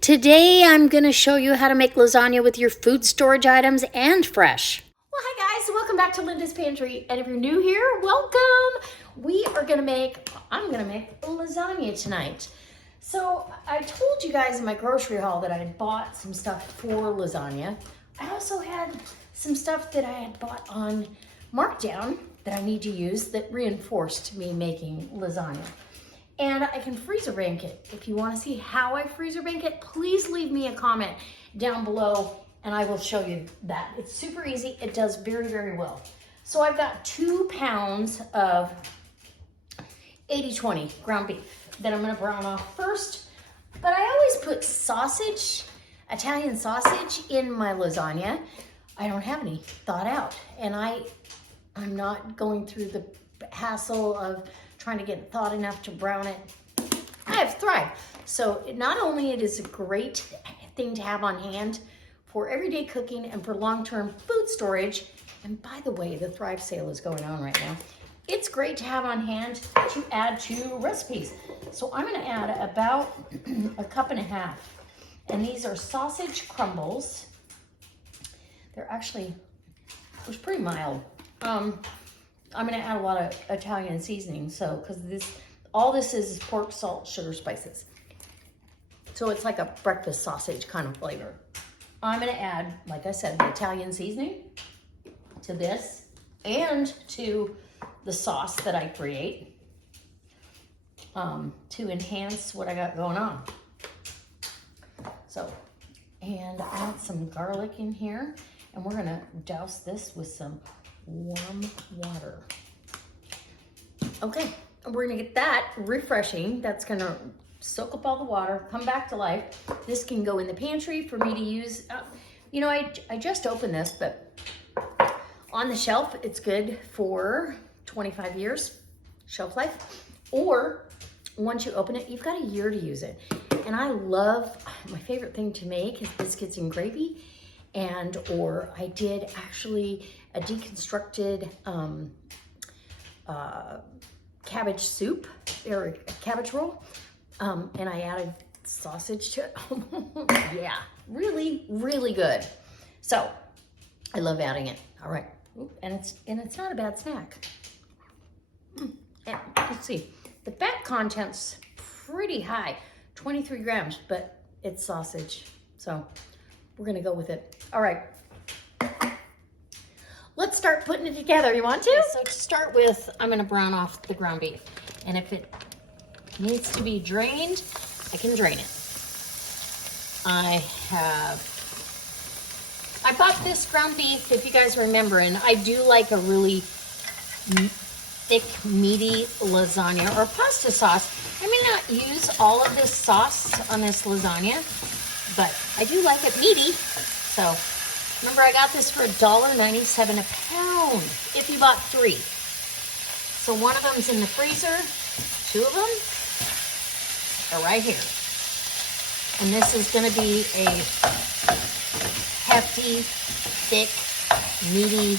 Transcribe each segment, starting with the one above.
Today I'm going to show you how to make lasagna with your food storage items and fresh. Well, hi guys, welcome back to Linda's Pantry. And if you're new here, welcome. I'm gonna make lasagna tonight. So I told you guys in my grocery haul that I had bought some stuff for lasagna. I also had some stuff that I had bought on markdown that I need to use that reinforced me making lasagna. And I can freezer bank it. If you want to see how I freezer bank it, please leave me a comment down below and I will show you that. It's super easy. It does very, very well. So I've got 2 pounds of 80-20 ground beef that I'm gonna brown off first. But I always put sausage, Italian sausage, in my lasagna. I don't have any thawed out. And I'm not going through the hassle of trying to get it thawed enough to brown it. I have Thrive. So not only it is a great thing to have on hand for everyday cooking and for long-term food storage, and by the way, the Thrive sale is going on right now. It's great to have on hand to add to recipes. So I'm gonna add about a cup and a half. And these are sausage crumbles. They're actually, it was pretty mild. I'm gonna add a lot of Italian seasoning, so, because all this is pork, salt, sugar, spices. So it's like a breakfast sausage kind of flavor. I'm gonna add, like I said, the Italian seasoning to this and to the sauce that I create to enhance what I got going on. So, and I add some garlic in here, and we're gonna douse this with some warm water. Okay, we're gonna get that refreshing. That's gonna soak up all the water, come back to life. This can go in the pantry for me to use. You know, I just opened this, but on the shelf, it's good for 25 years shelf life. Or once you open it, you've got a year to use it. And I love, my favorite thing to make is biscuits and gravy. Or I did actually a deconstructed cabbage soup or a cabbage roll, and I added sausage to it. Yeah, really, really good. So I love adding it. All right, and it's not a bad snack. And let's see, the fat content's pretty high, 23 grams, but it's sausage, so we're gonna go with it. All right, let's start putting it together. You want to? So to start with, I'm gonna brown off the ground beef. And if it needs to be drained, I can drain it. I bought this ground beef, if you guys remember, and I do like a really thick, meaty lasagna or pasta sauce. I may not use all of this sauce on this lasagna, but I do like it meaty. So remember, I got this for $1.97 a pound if you bought 3. So one of them's in the freezer, 2 of them are right here. And this is gonna be a hefty, thick, meaty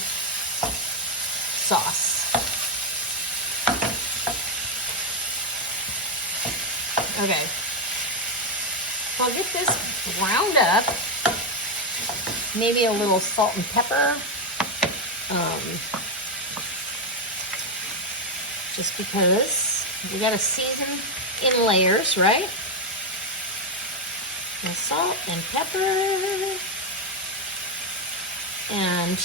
sauce. Okay, so I'll get this browned up. Maybe a little salt and pepper. Just because we gotta season in layers, right? And salt and pepper. And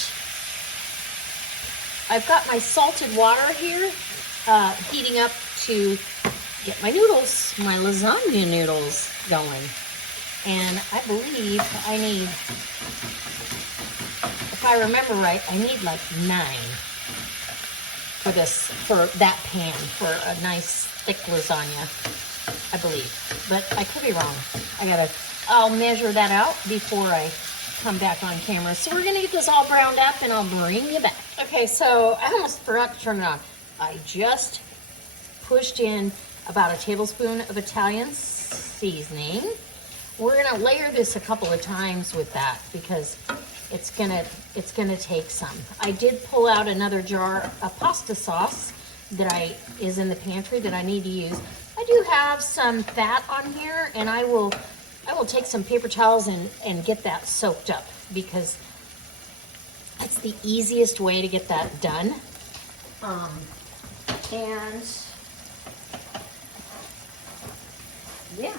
I've got my salted water here, heating up to get my noodles, my lasagna noodles going. And I believe I need, if I remember right, I need like 9 for that pan, for a nice thick lasagna, I believe. But I could be wrong. I'll measure that out before I come back on camera. So we're gonna get this all browned up and I'll bring you back. Okay, so I almost forgot to turn it on. I just pushed in about a tablespoon of Italian seasoning. We're gonna layer this a couple of times with that because it's gonna take some. I did pull out another jar of pasta sauce that is in the pantry that I need to use. I do have some fat on here, and I will I will take some paper towels and get that soaked up, because that's the easiest way to get that done. And yeah.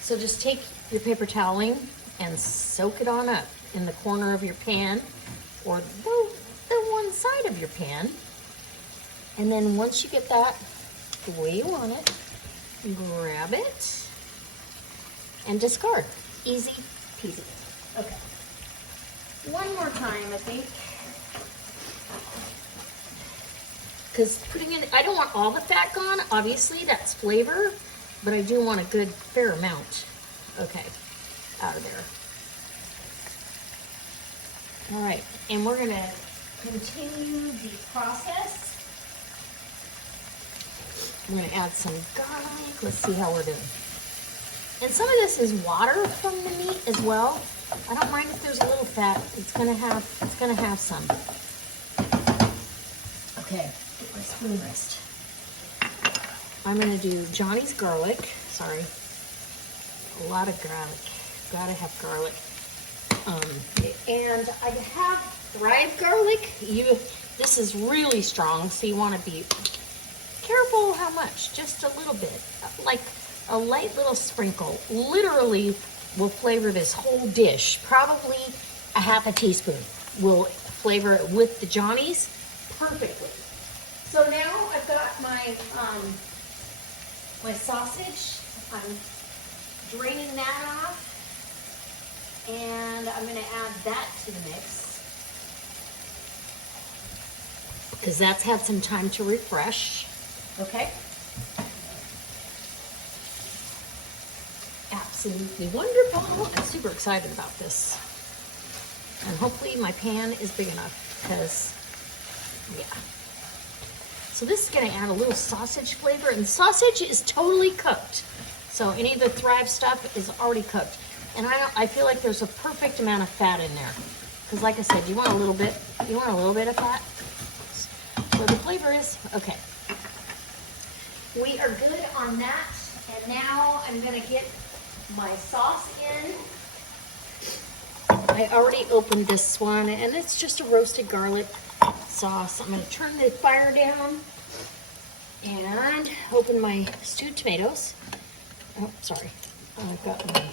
So just take your paper toweling and soak it on up in the corner of your pan, or the one side of your pan. And then once you get that the way you want it, grab it and discard. Easy peasy. Okay. One more time, I think. Because putting in, I don't want all the fat gone, obviously, that's flavor, but I do want a good fair amount. Okay, out of there. All right, and we're gonna continue the process. I'm gonna add some garlic. Let's see how we're doing. And some of this is water from the meat as well. I don't mind if there's a little fat. It's gonna have some. Okay, get my spoon rest. I'm gonna do Johnny's garlic. Sorry, a lot of garlic. Gotta have garlic. And I have Thrive garlic. This is really strong, so you want to be careful how much. Just a little bit, like a light little sprinkle. Literally will flavor this whole dish. Probably a half a teaspoon will flavor it with the Johnny's perfectly. So now I've got my my sausage. I'm draining that off, and I'm going to add that to the mix because that's had some time to refresh. Okay. Absolutely wonderful. I'm super excited about this. And hopefully my pan is big enough because, yeah. So this is going to add a little sausage flavor, and sausage is totally cooked. So any of the Thrive stuff is already cooked. And I feel like there's a perfect amount of fat in there. Because like I said, you want a little bit of fat. So the flavor is, okay. We are good on that. And now I'm going to get my sauce in. I already opened this one, and it's just a roasted garlic sauce. I'm going to turn the fire down and open my stewed tomatoes. Oh, sorry. I've got my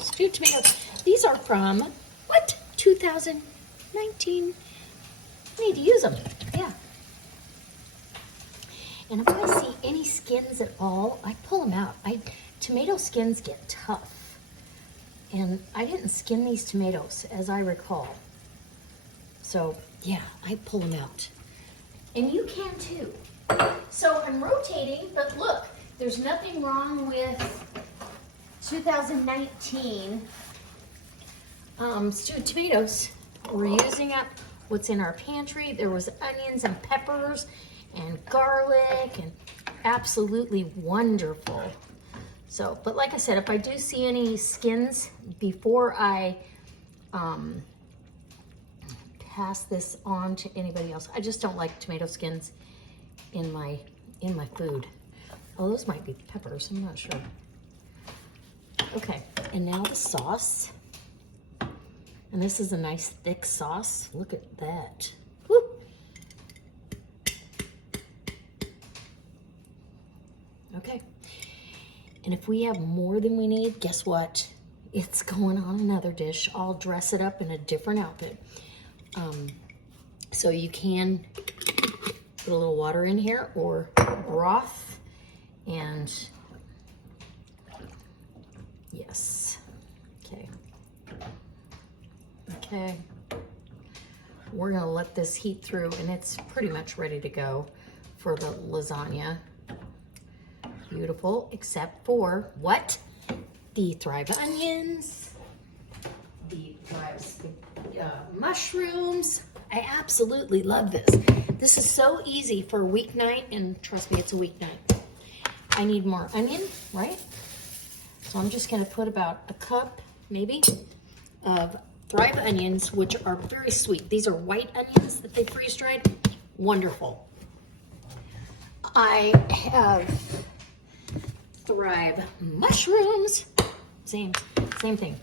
stewed tomatoes. These are from, what? 2019. I need to use them. Yeah. And if I see any skins at all, I pull them out. Tomato skins get tough. And I didn't skin these tomatoes, as I recall. So, yeah, I pull them out. And you can too. So I'm rotating, but look, there's nothing wrong with 2019 stewed tomatoes. We're using up what's in our pantry. There was onions and peppers and garlic, and absolutely wonderful. So, but like I said, if I do see any skins before I pass this on to anybody else, I just don't like tomato skins in my food. Oh, those might be peppers, I'm not sure. Okay, and now the sauce. And this is a nice thick sauce. Look at that. Woo. Okay. And if we have more than we need, guess what? It's going on another dish. I'll dress it up in a different outfit. So you can put a little water in here or broth. And yes. Okay. Okay. We're going to let this heat through, and it's pretty much ready to go for the lasagna. Beautiful, except for what? The Thrive onions, the Thrive mushrooms. I absolutely love this. This is so easy for a weeknight, and trust me, it's a weeknight. I need more onion, right? So I'm just gonna put about a cup, maybe, of Thrive onions, which are very sweet. These are white onions that they freeze dried. Wonderful. I have Thrive mushrooms. Same thing.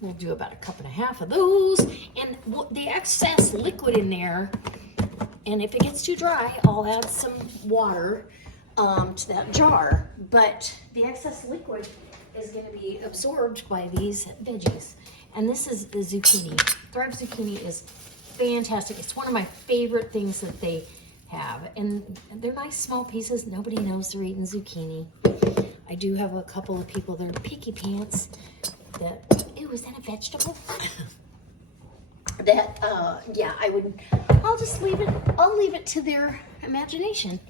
We'll do about 1.5 cups of those. And the excess liquid in there, and if it gets too dry, I'll add some water to that jar. But the excess liquid is going to be absorbed by these veggies. And this is the zucchini. Thrive zucchini is fantastic. It's one of my favorite things that they have. And they're nice small pieces. Nobody knows they're eating zucchini. I do have a couple of people that are picky pants that, ew, is that a vegetable? That, yeah, I'll just leave it to their imagination.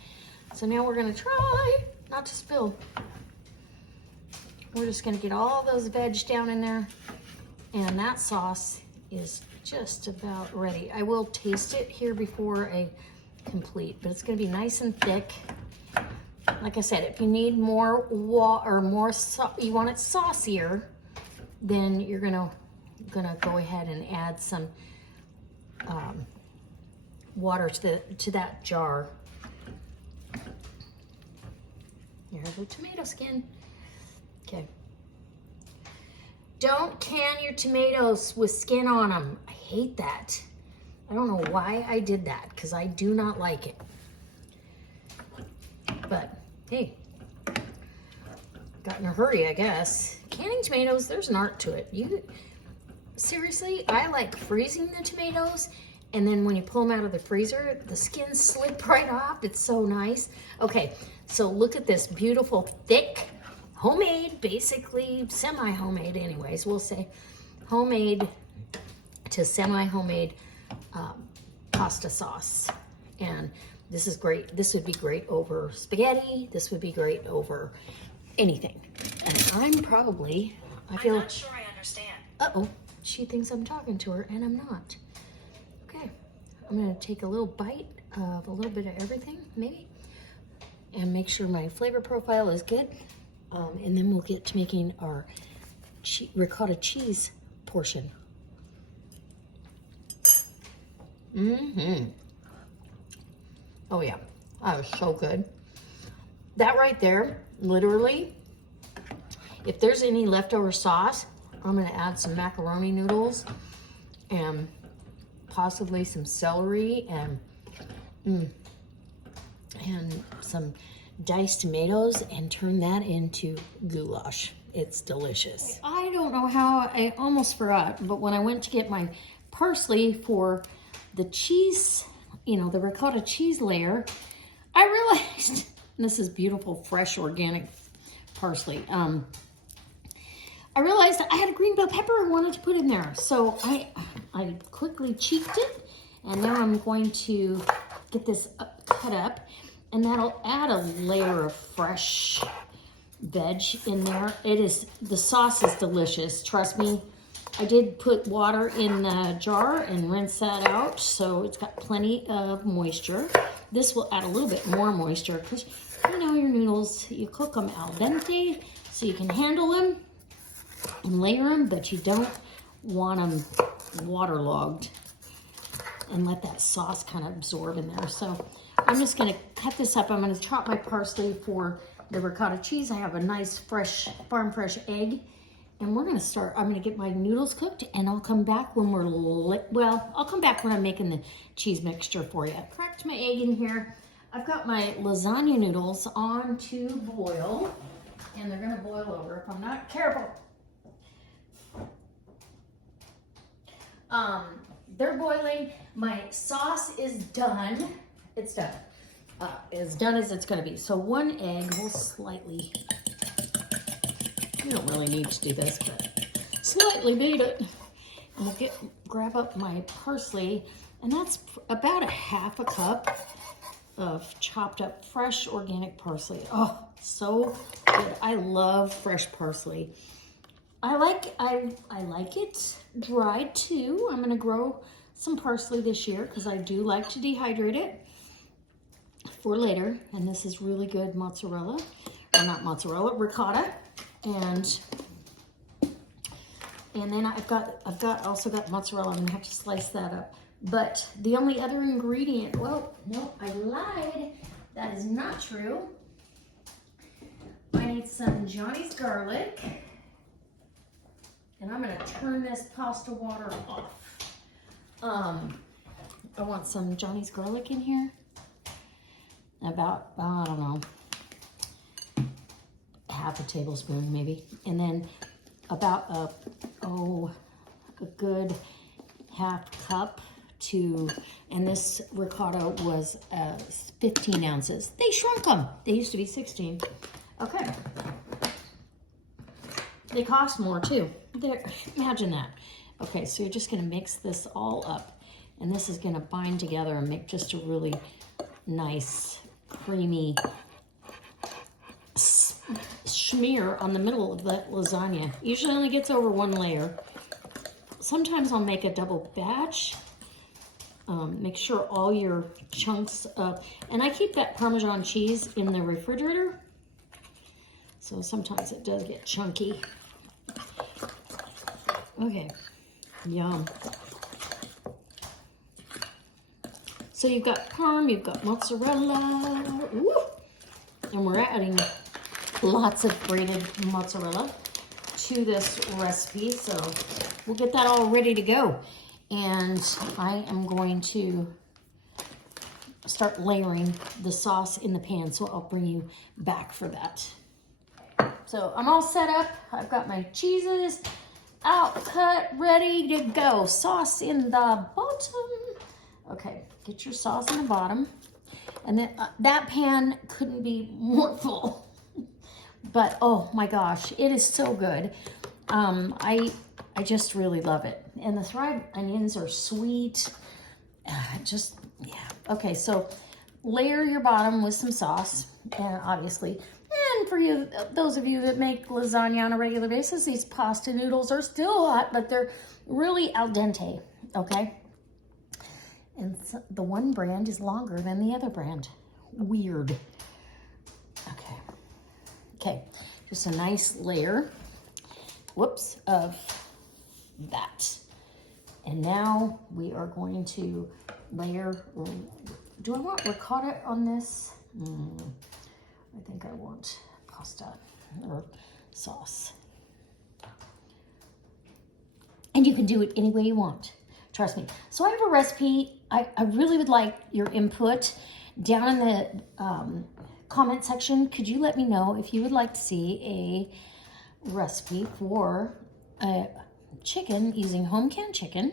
So now we're gonna try not to spill. We're just gonna get all those veg down in there, and that sauce is just about ready. I will taste it here before I complete, but it's gonna be nice and thick. Like I said, if you need more you want it saucier, then you're gonna go ahead and add some water to that jar. Here's the tomato skin. Okay. Don't can your tomatoes with skin on them. I hate that. I don't know why I did that, because I do not like it. But hey, got in a hurry, I guess. Canning tomatoes, there's an art to it. Seriously, I like freezing the tomatoes, and then when you pull them out of the freezer, the skins slip right off. It's so nice. Okay, so look at this beautiful, thick, homemade, basically semi-homemade anyways, we'll say homemade to semi-homemade pasta sauce. And this is great. This would be great over spaghetti. This would be great over anything. And I'm not sure I understand. Uh-oh, she thinks I'm talking to her, and I'm not. Okay, I'm gonna take a little bite of a little bit of everything, maybe, and make sure my flavor profile is good. And then we'll get to making our ricotta cheese portion. Oh yeah, that was so good. That right there, literally, if there's any leftover sauce, I'm gonna add some macaroni noodles and possibly some celery and some diced tomatoes and turn that into goulash. It's delicious. I don't know how, I almost forgot, but when I went to get my parsley for the cheese, the ricotta cheese layer, I realized, and this is beautiful, fresh, organic parsley. I realized I had a green bell pepper I wanted to put in there. So I quickly cheeked it, and now I'm going to get this cut up, and that'll add a layer of fresh veg in there. The sauce is delicious, trust me. I did put water in the jar and rinse that out, so it's got plenty of moisture. This will add a little bit more moisture, because your noodles, you cook them al dente, so you can handle them and layer them, but you don't want them waterlogged, and let that sauce kind of absorb in there. So I'm just gonna cut this up. I'm gonna chop my parsley for the ricotta cheese. I have a nice fresh, farm fresh egg, and we're gonna start. I'm gonna get my noodles cooked, and I'll come back when I'll come back when I'm making the cheese mixture for you. I cracked my egg in here. I've got my lasagna noodles on to boil, and they're gonna boil over if I'm not careful. They're boiling. My sauce is done. It's done. As done as it's gonna be. So one egg will slightly, you don't really need to do this, but slightly beat it. And we'll grab up my parsley, and that's about 1/2 cup of chopped up fresh organic parsley. Oh, so good. I love fresh parsley. I like it dried too. I'm gonna grow some parsley this year because I do like to dehydrate it for later. And this is really good mozzarella, or not mozzarella, ricotta. And then I've also got mozzarella. I'm gonna have to slice that up. But the only other ingredient, well, no, I lied. That is not true. made some Johnny's garlic. And I'm gonna turn this pasta water off. I want some Johnny's garlic in here. About, I don't know, half a tablespoon maybe. And then about a good half cup and this ricotta was 15 ounces. They shrunk them. They used to be 16. Okay. They cost more too. There, imagine that. Okay, so you're just gonna mix this all up, and this is gonna bind together and make just a really nice, creamy smear on the middle of the lasagna. Usually only gets over one layer. Sometimes I'll make a double batch. Make sure all your chunks of, and I keep that Parmesan cheese in the refrigerator. So sometimes it does get chunky. Okay, yum. So you've got parm, you've got mozzarella, woo! And we're adding lots of grated mozzarella to this recipe. So we'll get that all ready to go. And I am going to start layering the sauce in the pan. So I'll bring you back for that. So I'm all set up. I've got my cheeses out, cut, ready to go. Sauce in the bottom. Okay, get your sauce in the bottom. And then that pan couldn't be more full. But oh my gosh, it is so good. I just really love it. And the fried onions are sweet. Just, yeah. Okay, so layer your bottom with some sauce. And obviously, and for you, those of you that make lasagna on a regular basis, these pasta noodles are still hot, but they're really al dente, okay? And so the one brand is longer than the other brand. Weird. Okay. Okay, just a nice layer, whoops, of that. And now we are going to layer, do I want ricotta on this? I think I want pasta or sauce. And you can do it any way you want, trust me. So I have a recipe. I really would like your input down in the comment section. Could you let me know if you would like to see a recipe for a chicken using home canned chicken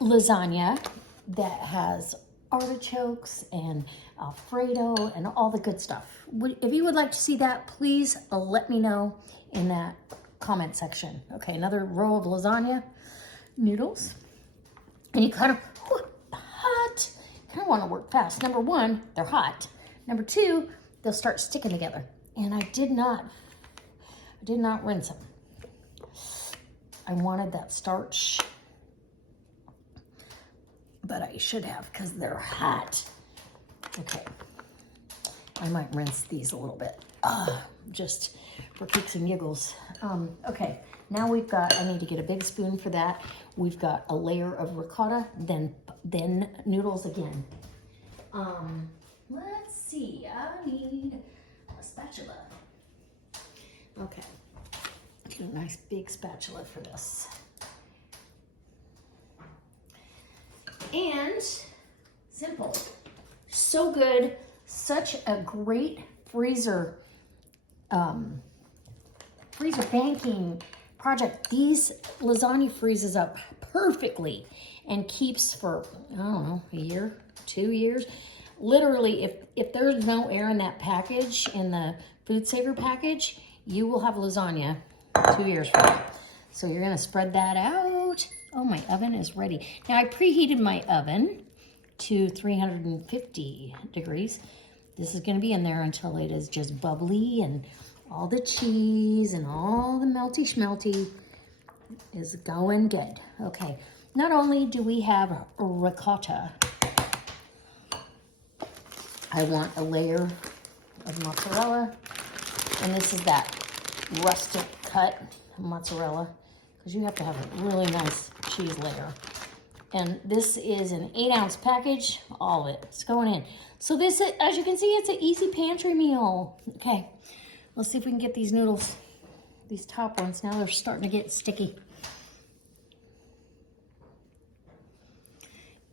lasagna that has artichokes and Alfredo and all the good stuff. If you would like to see that, please let me know in that comment section. Okay, another row of lasagna noodles. And you kind of, hot, kind of want to work fast. Number one, they're hot. Number two, they'll start sticking together. And I did not rinse them. I wanted that starch, but I should have because they're hot. Okay, I might rinse these a little bit, just for kicks and giggles. Okay, now we've got, I need to get a big spoon for that. We've got a layer of ricotta, then noodles again. Let's see, I need a spatula. Okay, get a nice big spatula for this. And simple, so good, such a great freezer banking project. These lasagna freezes up perfectly and keeps for, I don't know, a year, 2 years. Literally, if there's no air in that package, in the food saver package, you will have lasagna 2 years from now. So you're gonna spread that out. Oh, my oven is ready. Now I preheated my oven to 350 degrees. This is gonna be in there until it is just bubbly and all the cheese and all the melty schmelty is going good. Okay, not only do we have ricotta, I want a layer of mozzarella, and this is that rustic cut mozzarella, because you have to have a really nice cheese layer. And this is an 8-ounce package, all of it. It's going in. So this, as you can see, it's an easy pantry meal. Okay, let's see if we can get these noodles, these top ones. Now they're starting to get sticky.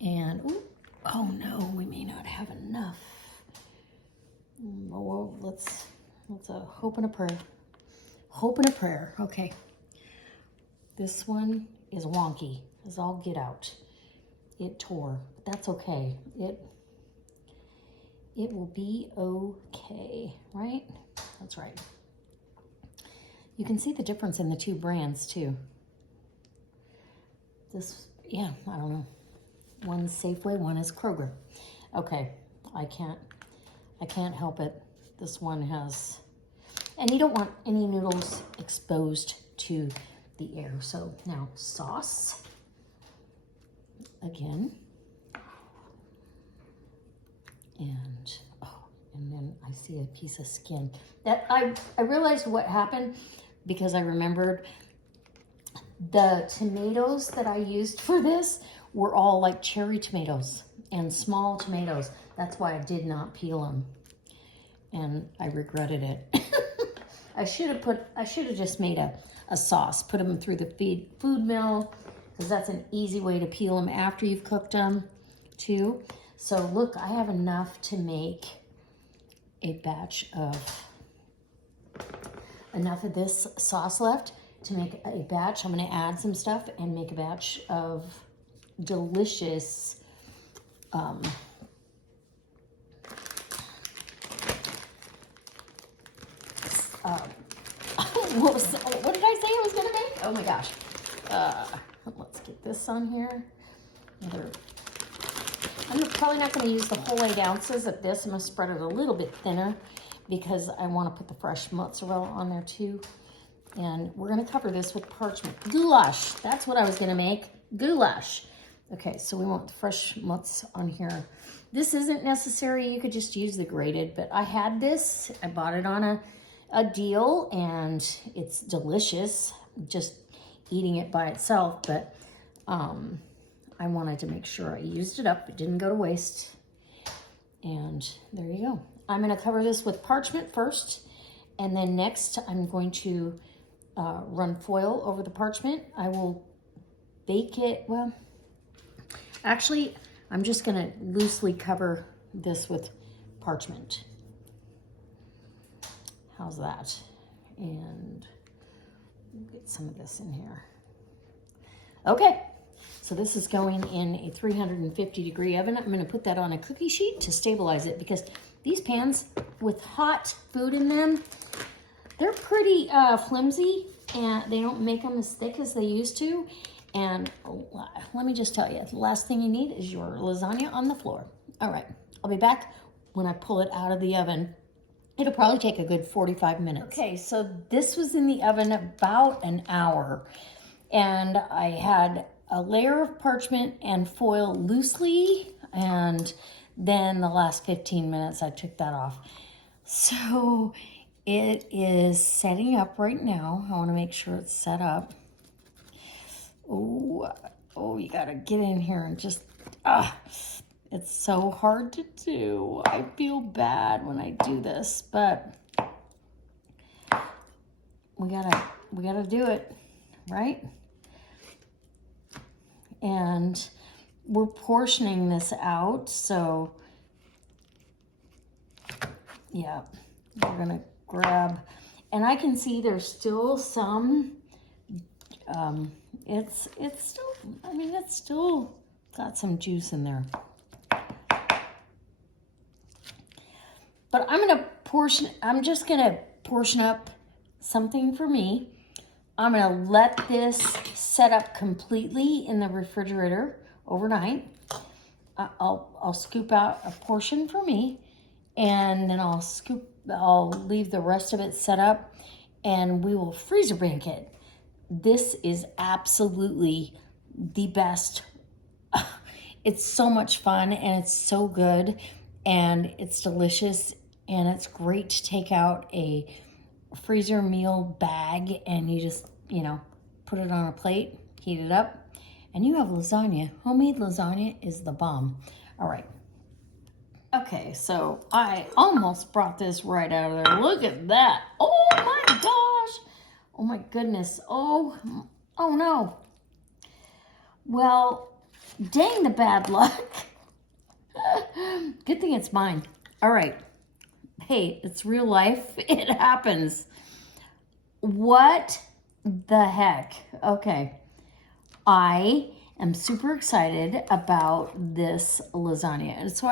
And, ooh, oh no, we may not have enough. Well, let's hope and a prayer. Hope and a prayer, okay. This one is wonky, as all get out. It tore, but that's okay. It will be okay, right? That's right. You can see the difference in the two brands too. This, yeah, I don't know. One's Safeway, one is Kroger. Okay, I can't help it. This one has, and you don't want any noodles exposed to the air. So now sauce again. And, oh, and then I see a piece of skin. That I realized what happened because I remembered the tomatoes that I used for this were all like cherry tomatoes and small tomatoes. That's why I did not peel them. And I regretted it. I should have just made a sauce, put them through the food mill, because that's an easy way to peel them after you've cooked them too. So look, I have enough to make a batch of, enough of this sauce left to make a batch. I'm gonna add some stuff and make a batch of delicious what did I say I was gonna make? Oh my gosh. Let's get this on here. I'm probably not gonna use the whole 8 ounces of this. I'm gonna spread it a little bit thinner because I wanna put the fresh mozzarella on there too. And we're gonna cover this with parchment. Goulash, that's what I was gonna make, goulash. Okay, so we want the fresh mozz on here. This isn't necessary, you could just use the grated, but I had this, I bought it on a deal, and it's delicious, just eating it by itself, but I wanted to make sure I used it up, it didn't go to waste. And there you go. I'm gonna cover this with parchment first, and then next I'm going to run foil over the parchment. I will bake it, well, actually, I'm just gonna loosely cover this with parchment. How's that? And we'll get some of this in here. Okay, so this is going in a 350-degree oven. I'm gonna put that on a cookie sheet to stabilize it because these pans with hot food in them, they're pretty flimsy and they don't make them as thick as they used to. And let me just tell you, the last thing you need is your lasagna on the floor. All right, I'll be back when I pull it out of the oven. It'll probably take a good 45 minutes. Okay, so this was in the oven about an hour. And I had a layer of parchment and foil loosely. And then the last 15 minutes, I took that off. So it is setting up right now. I want to make sure it's set up. Oh, you gotta get in here and just, it's so hard to do. I feel bad when I do this, but we gotta do it, right? And we're portioning this out, so yeah, we're gonna grab, and I can see there's still some, it's still, I mean, it's still got some juice in there. But I'm just gonna portion up something for me. I'm gonna let this set up completely in the refrigerator overnight. I'll scoop out a portion for me, and then I'll leave the rest of it set up, and we will freezer bank it. This is absolutely the best. It's so much fun, and it's so good, and it's delicious, and it's great to take out a freezer meal bag, and you just, put it on a plate, heat it up, and you have lasagna. Homemade lasagna is the bomb. All right. Okay, so I almost brought this right out of there. Look at that. Oh my gosh. Oh my goodness. Oh no. Well, dang the bad luck. Good thing it's mine. All right. Hey, it's real life. It happens. What the heck? Okay. I am super excited about this lasagna. And so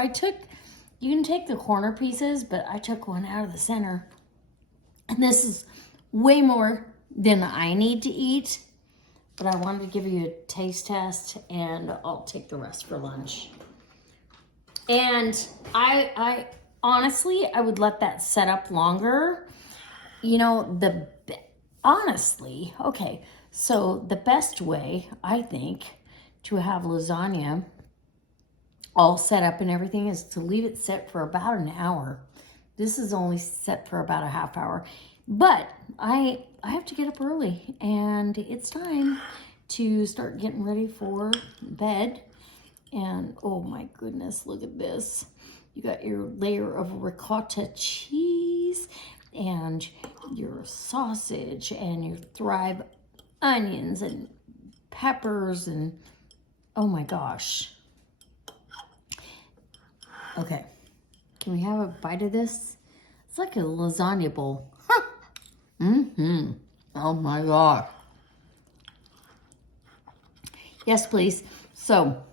you can take the corner pieces, but I took one out of the center. And this is way more than I need to eat. But I wanted to give you a taste test, and I'll take the rest for lunch. And I honestly, I would let that set up longer. You know, honestly, okay, so the best way, I think, to have lasagna all set up and everything is to leave it set for about an hour. This is only set for about a half hour. But I have to get up early, and it's time to start getting ready for bed. And oh my goodness, look at this. You got your layer of ricotta cheese and your sausage and your Thrive onions and peppers, and oh my gosh. Okay, can we have a bite of this? It's like a lasagna bowl. Oh my gosh. Yes, please. So,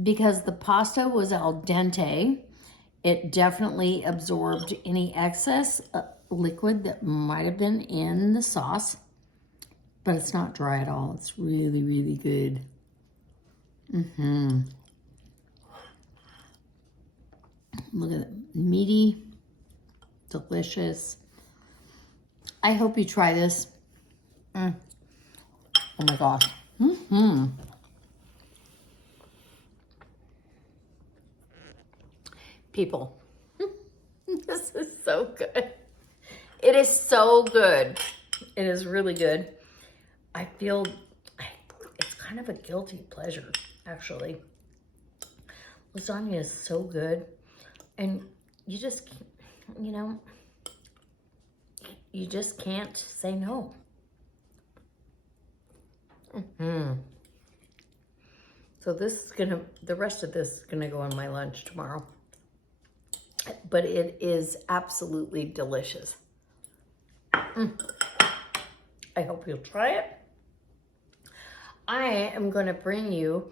because the pasta was al dente, it definitely absorbed any excess liquid that might have been in the sauce, but it's not dry at all. It's really, really good. Look at it. Meaty, delicious. I hope you try this. Oh my gosh. People, this is so good. It is so good. It is really good. I feel it's kind of a guilty pleasure, actually. Lasagna is so good. And you just, you know, you just can't say no. So this is the rest of this is gonna go on my lunch tomorrow. But it is absolutely delicious. I hope you'll try it. I am gonna bring you,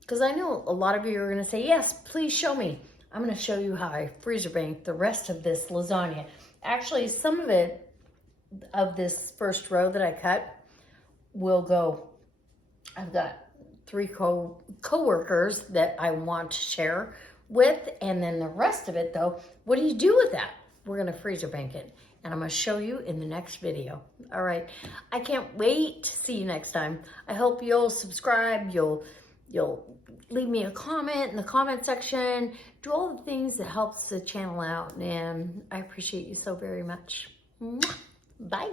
because I know a lot of you are gonna say, yes, please show me. I'm gonna show you how I freezer bank the rest of this lasagna. Actually, some of it, of this first row that I cut, will go. I've got 3 co-workers that I want to share with, and then the rest of it, though, what do you do with that? We're gonna freezer bank it, and I'm gonna show you in the next video. All right, I can't wait to see you next time. I hope you'll subscribe, you'll leave me a comment in the comment section, do all the things that helps the channel out, and I appreciate you so very much. Bye.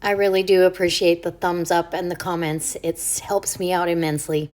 I really do appreciate the thumbs up and the comments. It helps me out immensely.